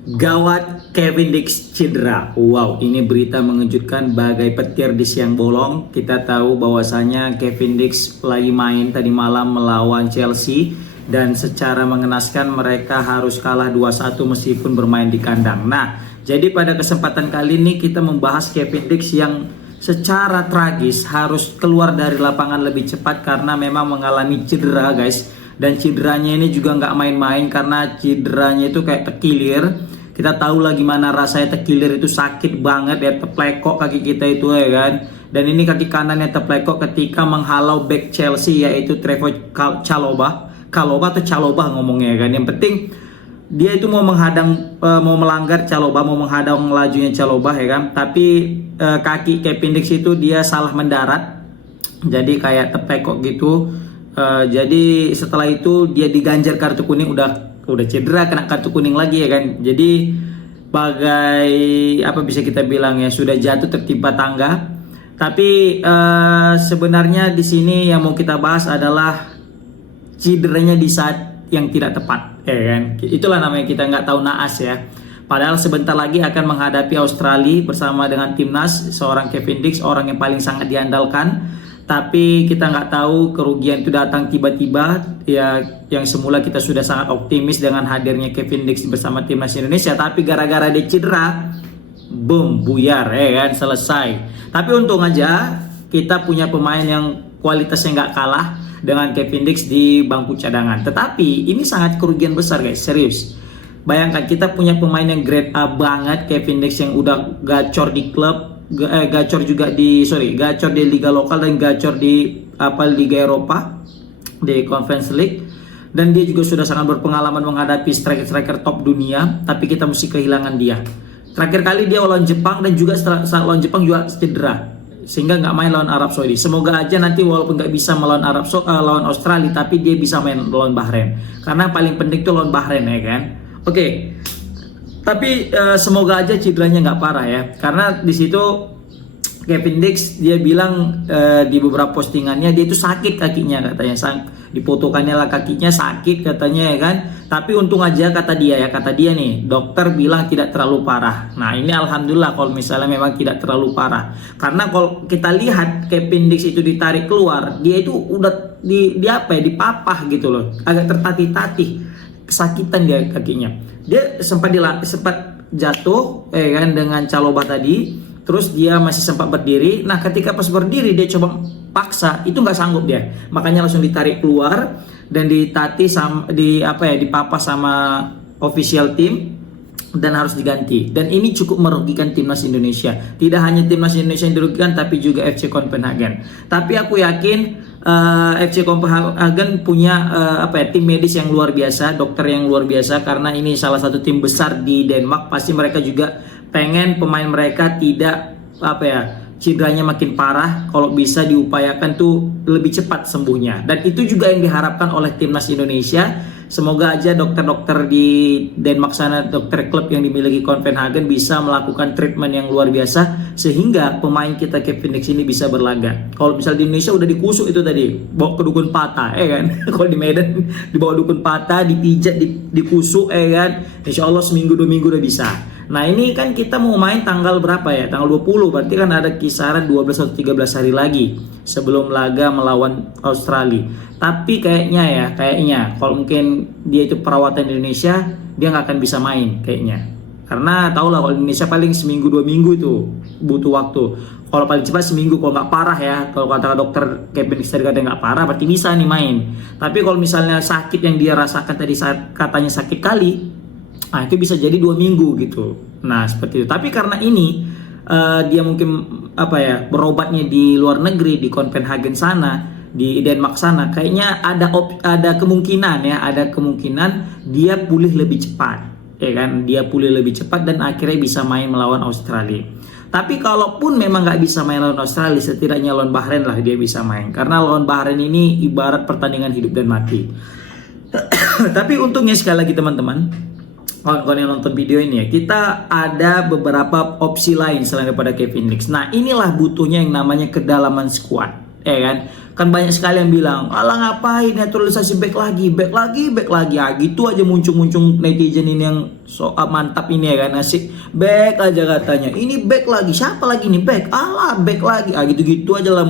Gawat, Kevin Dix cedera. Wow, ini berita mengejutkan bagai petir di siang bolong. Kita tahu bahwasanya Kevin Dix lagi main tadi malam melawan Chelsea dan secara mengenaskan mereka harus kalah 2-1 meskipun bermain di kandang. Nah, jadi pada kesempatan kali ini kita membahas Kevin Dix yang secara tragis harus keluar dari lapangan lebih cepat karena memang mengalami cedera, guys. Dan cederanya ini juga nggak main-main karena cederanya itu kayak terkilir. Kita tahu lah gimana rasanya terkilir itu sakit banget ya, terplekok kaki kita itu ya kan. Dan ini kaki kanan yang terplekok ketika menghalau back Chelsea yaitu Trevoh Chalobah atau Chalobah ngomongnya ya kan. Yang penting dia itu mau menghadang, mau melanggar Chalobah, mau menghadang lajunya Chalobah ya kan. Tapi kaki Kevin Dix itu dia salah mendarat, jadi kayak terplekok gitu. Jadi setelah itu dia diganjar kartu kuning, udah cedera kena kartu kuning lagi ya kan. Jadi bagai apa bisa kita bilang ya, sudah jatuh tertimpa tangga. Tapi sebenarnya di sini yang mau kita bahas adalah cederanya di saat yang tidak tepat ya kan. Itulah namanya kita nggak tahu naas ya. Padahal sebentar lagi akan menghadapi Australia bersama dengan timnas, seorang Kevin Dix, orang yang paling sangat diandalkan. Tapi kita nggak tahu kerugian itu datang tiba-tiba ya, yang semula kita sudah sangat optimis dengan hadirnya Kevin Dix bersama timnas Indonesia, tapi gara-gara dia cedera, boom, buyar ya kan, selesai. Tapi untung aja kita punya pemain yang kualitasnya nggak kalah dengan Kevin Dix di bangku cadangan. Tetapi ini sangat kerugian besar guys, serius. Bayangkan kita punya pemain yang grade A banget, Kevin Dix yang udah gacor di klub, gacor di liga lokal dan gacor di liga Eropa di Conference League, dan dia juga sudah sangat berpengalaman menghadapi striker top dunia, tapi kita mesti kehilangan dia. Terakhir kali dia lawan Jepang dan juga saat lawan Jepang juga cedera sehingga nggak main lawan Arab Saudi. Semoga aja nanti walaupun nggak bisa melawan lawan Australia, tapi dia bisa main lawan Bahrain, karena paling penting tuh lawan Bahrain ya kan. Oke. Tapi semoga aja cederanya nggak parah ya, karena di situ Kevin Dix dia bilang di beberapa postingannya dia itu sakit kakinya katanya, difotokannya lah kakinya sakit katanya ya kan. Tapi untung aja kata dia nih, dokter bilang tidak terlalu parah. Nah ini alhamdulillah kalau misalnya memang tidak terlalu parah, karena kalau kita lihat Kevin Dix itu ditarik keluar, dia itu udah dipapah gitu loh, agak tertatih-tatih, kesakitan dia kakinya. Dia sempat jatuh kan dengan Chalobah tadi, terus dia masih sempat berdiri. Nah ketika pas berdiri dia coba paksa, itu nggak sanggup dia, makanya langsung ditarik keluar dan dipapah sama official team dan harus diganti. Dan ini cukup merugikan timnas Indonesia. Tidak hanya timnas Indonesia yang dirugikan, tapi juga FC Copenhagen. Tapi aku yakin FC Copenhagen punya tim medis yang luar biasa, dokter yang luar biasa, karena ini salah satu tim besar di Denmark. Pasti mereka juga pengen pemain mereka tidak cederanya makin parah. Kalau bisa diupayakan tuh lebih cepat sembuhnya, dan itu juga yang diharapkan oleh timnas Indonesia. Semoga aja dokter-dokter di Denmark sana, dokter klub yang dimiliki Copenhagen bisa melakukan treatment yang luar biasa sehingga pemain kita Kevin Dix ini bisa berlaga. Kalau misal di Indonesia udah dikusuk itu tadi, bawa ke dukun patah kan. Kalau di Medan dibawa dukun patah, dipijat, dikusuk kan. Insya Allah seminggu 2 minggu udah bisa. Nah ini kan kita mau main tanggal berapa ya? Tanggal 20, berarti kan ada kisaran 12 atau 13 hari lagi sebelum laga melawan Australia. Tapi kayaknya kalau mungkin dia itu perawatan di Indonesia, dia nggak akan bisa main kayaknya. Karena tau lah kalau Indonesia paling seminggu 2 minggu itu butuh waktu. Kalau paling cepat seminggu, kalau nggak parah ya. Kalau kata dokter Kevin Dix katanya nggak parah, berarti bisa nih main. Tapi kalau misalnya sakit yang dia rasakan tadi saat katanya sakit kali, nah itu bisa jadi 2 minggu gitu. Nah seperti itu. Tapi karena ini dia mungkin berobatnya di luar negeri, di Copenhagen sana, di Denmark sana, kayaknya ada kemungkinan dia pulih lebih cepat ya kan. Dia pulih lebih cepat dan akhirnya bisa main melawan Australia. Tapi kalaupun memang nggak bisa main lawan Australia, setidaknya lawan Bahrain lah dia bisa main, karena lawan Bahrain ini ibarat pertandingan hidup dan mati. Tapi untungnya sekali lagi teman-teman, kawan-kawan yang nonton video ini ya, kita ada beberapa opsi lain selain daripada Kevin Dix. Nah inilah butuhnya yang namanya kedalaman squad Kan banyak sekali yang bilang, alah ngapain naturalisasi back lagi, gitu aja muncul-muncul netizen ini yang mantap ini ya kan, asik back aja katanya, ini back lagi, siapa lagi nih back, alah back lagi, gitu-gitu aja lah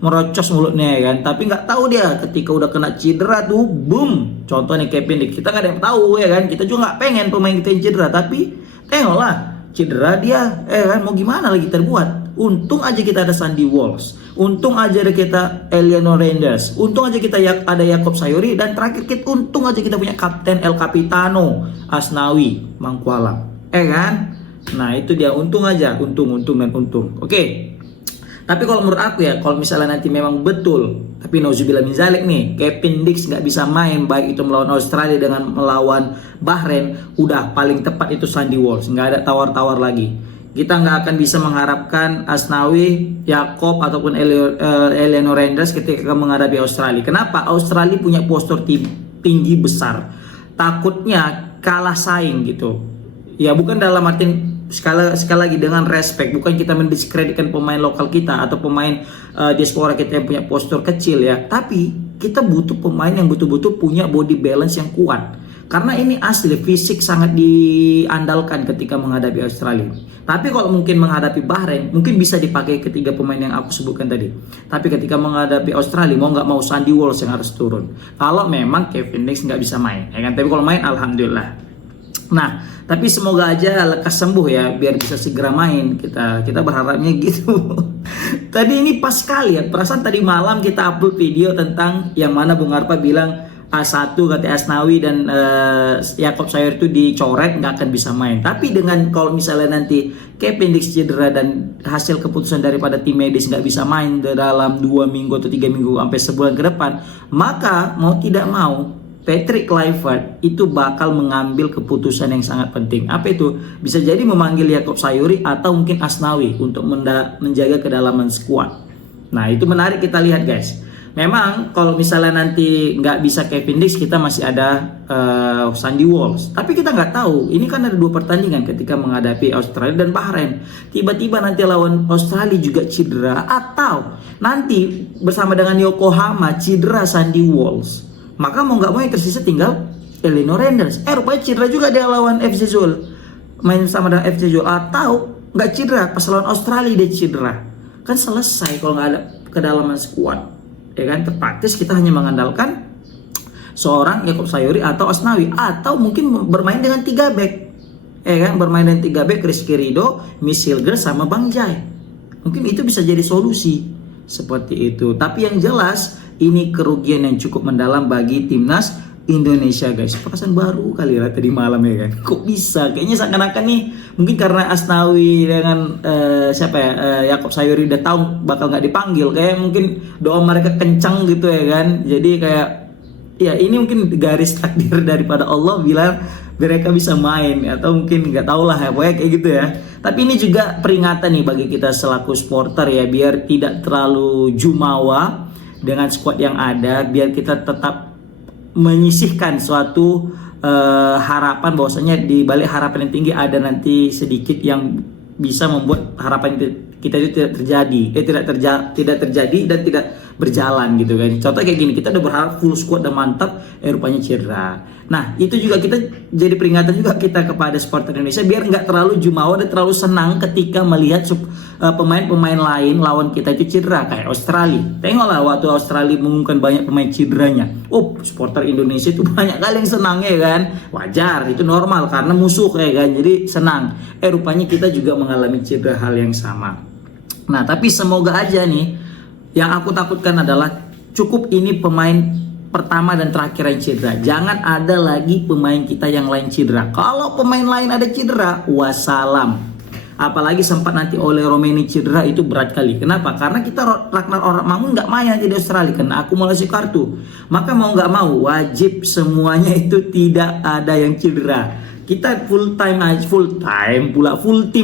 merocos mulutnya ya kan. Tapi nggak tahu dia ketika udah kena cedera tuh, boom, contohnya Kevin Dix, kita nggak ada yang tahu ya kan, kita juga nggak pengen pemain kita yang cedera, tapi tengoklah cedera dia, kan mau gimana lagi terbuat. Untung aja kita ada Sandy Walsh, untung aja ada kita Eleanor Renders, untung aja kita ada Yacob Sayuri, dan terakhir kita untung aja kita punya Kapten El Capitano Asnawi Mangkualam, kan? Nah itu dia, untung aja, untung. Oke. Tapi kalau menurut aku ya, kalau misalnya nanti memang betul, tapi nauzubillah min zalik nih, Kevin Dix nggak bisa main, baik itu melawan Australia dengan melawan Bahrain, udah paling tepat itu Sandy Walsh, nggak ada tawar-tawar lagi. Kita nggak akan bisa mengharapkan Asnawi, Yacob ataupun Eleanor Renders ketika menghadapi Australia. Kenapa? Australia punya postur tinggi besar, takutnya kalah saing gitu. Ya bukan dalam arti sekali lagi dengan respect, bukan kita mendiskreditkan pemain lokal kita atau pemain diaspora kita yang punya postur kecil ya, tapi kita butuh pemain yang betul-betul punya body balance yang kuat. Karena ini asli fisik sangat diandalkan ketika menghadapi Australia. Tapi kalau mungkin menghadapi Bahrain, mungkin bisa dipakai ketiga pemain yang aku sebutkan tadi. Tapi ketika menghadapi Australia, mau nggak mau Sandy Walsh yang harus turun. Kalau memang Kevin Dix nggak bisa main, ya kan? Tapi kalau main, alhamdulillah. Nah, tapi semoga aja lekas sembuh ya, biar bisa segera main. Kita berharapnya gitu. Tadi ini pas sekali ya, perasaan tadi malam kita upload video tentang yang mana Bung Arpa bilang A1 kata Asnawi dan Yacob Sayuri itu dicoret, nggak akan bisa main. Tapi dengan kalau misalnya nanti Kevin Dix cedera dan hasil keputusan daripada tim medis nggak bisa main dalam 2 minggu atau 3 minggu sampai sebulan ke depan, maka mau tidak mau Patrick Kluivert itu bakal mengambil keputusan yang sangat penting. Apa itu? Bisa jadi memanggil Yacob Sayuri atau mungkin Asnawi untuk menjaga kedalaman skuad. Nah itu menarik kita lihat guys. Memang kalau misalnya nanti nggak bisa Kevin Dix, kita masih ada Sandy Walsh. Tapi kita nggak tahu, ini kan ada 2 pertandingan ketika menghadapi Australia dan Bahrain. Tiba-tiba nanti lawan Australia juga cedera, atau nanti bersama dengan Yokohama cedera Sandy Walsh. Maka mau nggak mau yang tersisa tinggal Eleanor Renders. Rupanya cedera juga dia lawan FC Zwolle, main sama dengan FC Zwolle, atau nggak cedera pas lawan Australia dia cedera. Kan selesai kalau nggak ada kedalaman skuad. Ya kan, terpaktis kita hanya mengandalkan seorang Yacob Sayuri atau Asnawi, atau mungkin bermain dengan 3 back. Ya kan, bermain dengan 3 back, Rizky Ridho, Miss Hilger sama Bang Jai. Mungkin itu bisa jadi solusi seperti itu. Tapi yang jelas ini kerugian yang cukup mendalam bagi timnas Indonesia guys. Perasaan baru kali ya tadi malam ya kan. Kok bisa? Kayaknya seakan-akan nih mungkin karena Asnawi dengan Yacob Sayuri udah tahu bakal nggak dipanggil, kayak mungkin doa mereka kencang gitu ya kan. Jadi kayak ya ini mungkin garis takdir daripada Allah bila mereka bisa main, atau mungkin nggak tahu lah ya, pokoknya kayak gitu ya. Tapi ini juga peringatan nih bagi kita selaku supporter ya, biar tidak terlalu jumawa dengan skuad yang ada, biar kita tetap menyisihkan suatu harapan bahwasanya di balik harapan yang tinggi ada nanti sedikit yang bisa membuat harapan kita itu tidak terjadi, tidak terjadi dan tidak berjalan gitu kan. Contoh kayak gini, kita udah berharap full squad dan mantap, rupanya cedera. Nah itu juga kita jadi peringatan juga kita kepada supporter Indonesia biar nggak terlalu jumawa dan terlalu senang ketika melihat pemain-pemain lain lawan kita itu cedera kayak Australia. Tengoklah waktu Australia mengumumkan banyak pemain cederanya, supporter Indonesia itu banyak kali yang senang ya kan. Wajar, itu normal karena musuh ya kan, jadi senang. Rupanya kita juga mengalami cedera hal yang sama. Nah tapi semoga aja nih, yang aku takutkan adalah cukup ini pemain pertama dan terakhir yang cedera. Jangan ada lagi pemain kita yang lain cedera. Kalau pemain lain ada cedera, wassalam. Apalagi sempat nanti oleh Romeni cedera, itu berat kali. Kenapa? Karena kita Ragnar Ormangun nggak main nanti di Australia kena akumulasi kartu. Maka mau nggak mau wajib semuanya itu tidak ada yang cedera. Kita full team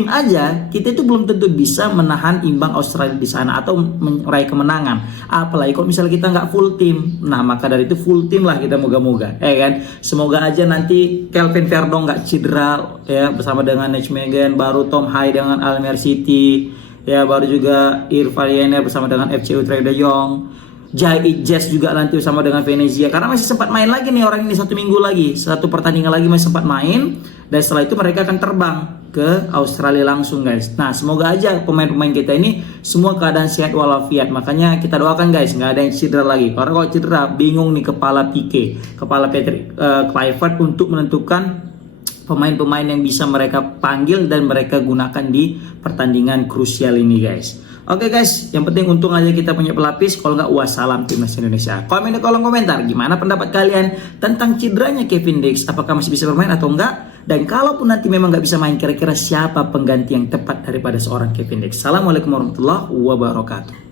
aja, kita itu belum tentu bisa menahan imbang Australia di sana atau meraih kemenangan. Apalagi kalau misalnya kita nggak full team. Nah maka dari itu full team lah kita, moga-moga kan. Semoga aja nanti Kelvin Verdong nggak cedera ya, bersama dengan Nijmegen, baru Tom Hai dengan Almere City Ya baru juga Irfan Yener bersama dengan FC Utrecht De Jong. Jai Jazz juga nanti sama dengan Venezia, karena masih sempat main lagi nih orang ini, 1 minggu lagi, 1 pertandingan lagi masih sempat main, dan setelah itu mereka akan terbang ke Australia langsung guys. Nah semoga aja pemain-pemain kita ini semua keadaan sehat walafiat, makanya kita doakan guys nggak ada yang cedera lagi, karena kalau cedera bingung nih kepala Patrick Kluivert untuk menentukan pemain-pemain yang bisa mereka panggil dan mereka gunakan di pertandingan krusial ini guys. Oke guys, yang penting untung aja kita punya pelapis, kalau nggak wassalam timnas Indonesia. Komen di kolom komentar, gimana pendapat kalian tentang cederanya Kevin Dix? Apakah masih bisa bermain atau enggak? Dan kalaupun nanti memang nggak bisa main, kira-kira siapa pengganti yang tepat daripada seorang Kevin Dix? Assalamualaikum warahmatullahi wabarakatuh.